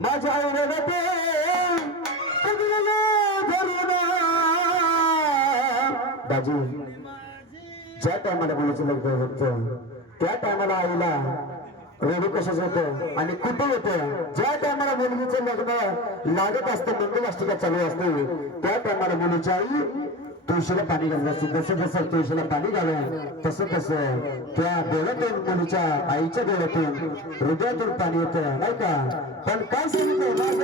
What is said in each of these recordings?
माझ्या औरते दाजी ज्या टायमाला मुलीचं लग्न होत त्या टायमाला आईला रेडू कशाच होतं आणि कुठे होतं? ज्या टायमाला मुलगीचं लग्न लागत असतं मंगलाष्टिका चालू असते त्या टायमाला मुलीची आई तुळशीला पाणी घालत असते. जसं जसं तुळशीला पाणी घालून तसं तसं त्या डोळ्यातून मुलीच्या आईच्या डोळ्यातून हृदयातून पाणी येतं नाही का? पण काय सांगितलं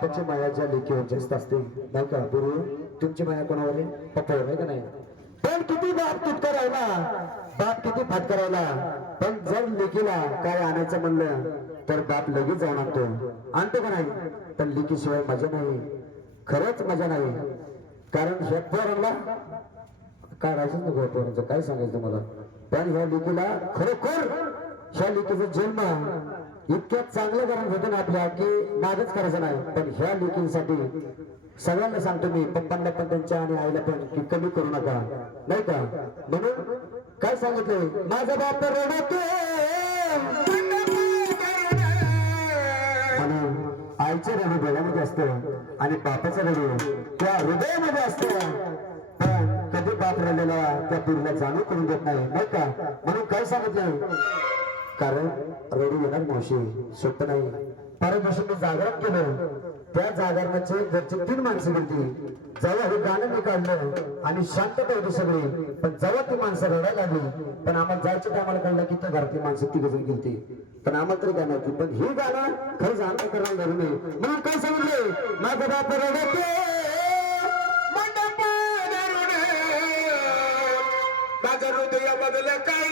बापाची माया ज्या लेखीवर जास्त असते नाही का गुरु? तुमची माया कोणावर आहे पप्पावर आहे का नाही? पण किती बाप तुटका राहिला? बाप किती फाटका राहिला? पण जर लेखीला काय आणायचं म्हणलं तर बाप लगेच जाऊन आणतो. आणतो का नाही? पण लेखीशिवाय मजा नाही. खरंच मजा नाही. कारण ह्या पोरांना काढायचंच नको पोरांचं काय सांगायचं तुम्हाला? पण ह्या लेखीला खरोखर ह्या लेकीचा जन्म इतक्या चांगलं कारण होतं ना आपल्या की नादच करायचं नाही. पण ह्या लेकींसाठी सगळ्यांना सांगतो मी पप्पांना पण त्यांच्या आणि आईला पण की कमी करू नका. नाही का? म्हणून काय सांगितलं माझा बाप म्हणून आईचे रडू डोळ्यामध्ये असतं आणि बापाचं रडू त्या हृदयामध्ये असतं. पण कधी बाप रडलेला त्या पिढीला जाणीव करून देत नाही. नाही का? म्हणून काय सांगितलं कारण रडू येणार मावशी सोपं नाही. परत दिवशी मी जागरण केलं. त्या जागरणाचे घरचे तीन माणसं गेली जेव्हा हे गाणं मी काढलं आणि शांतता होती सगळी. पण जेव्हा ती माणसं रडायला लागली. पण आम्हाला जायचं टायमाला कळलं की त्या घरातली माणसं तिघ जण गेलती. पण आम्हाला तरी गाणं होती पण हे गाणं खरंच आनंद करायला लागलं नाही. म्हणून काय सांगितले? माझं बाप रडतो. मंडप धरुणे, काय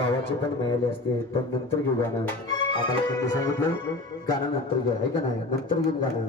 भावाचे पण मिळाले असते पण नंतर घेऊ गाणं. आम्हाला त्यांनी सांगितलं गाणं नंतर घ्या आहे का नाही? नंतर घेऊन गाणं.